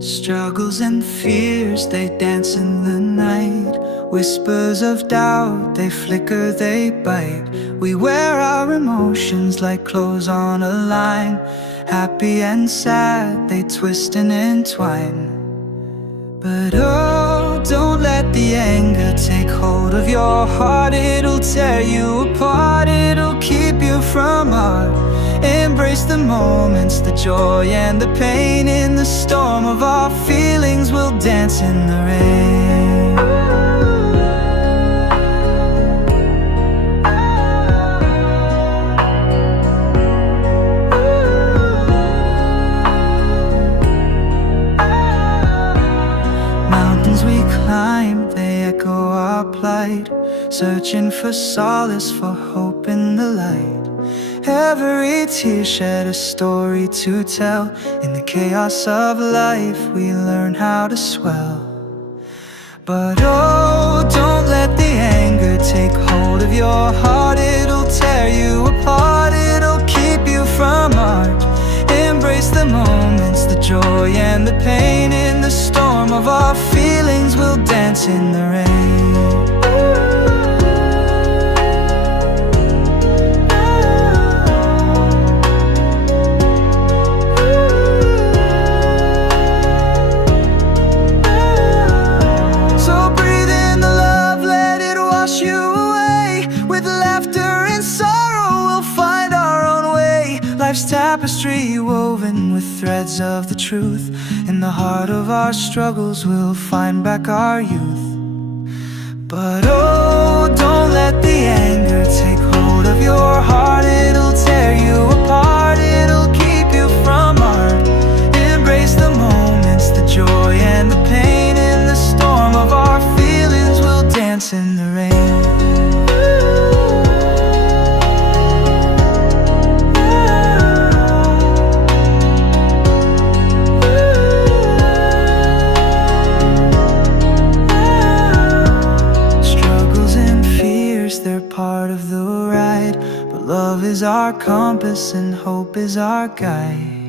Struggles and fears, they dance in the night. Whispers of doubt, they flicker, they bite. We wear our emotions like clothes on a line. Happy and sad, they twist and entwine. But oh, don't let the anger take hold of your heart. It'll tear you apart, it'll keep you from art. Embrace the moments, the joy and the pain. In the storm of our feelings, we'll dance in the rain. Mountains we climb, they echo our plight. Searching for solace, for hope in the light. Every tear shed a story to tell. In the chaos of life, we learn how to swell. But oh, don't let the anger take hold of your heart. It'll tear you apart, it'll keep you from art. Embrace the moments, the joy and the pain. In the storm of our feelings, we'll dance in the rain. Life's tapestry woven with threads of the truth. In the heart of our struggles, we'll find back our youth. But oh, don't let the anger take hold of your heart. It'll tear you apart, it'll keep you from art. Embrace the moments, the joy and the pain. In the storm of our feelings, we'll dance in the rain. They're part of the ride, but love is our compass and hope is our guide.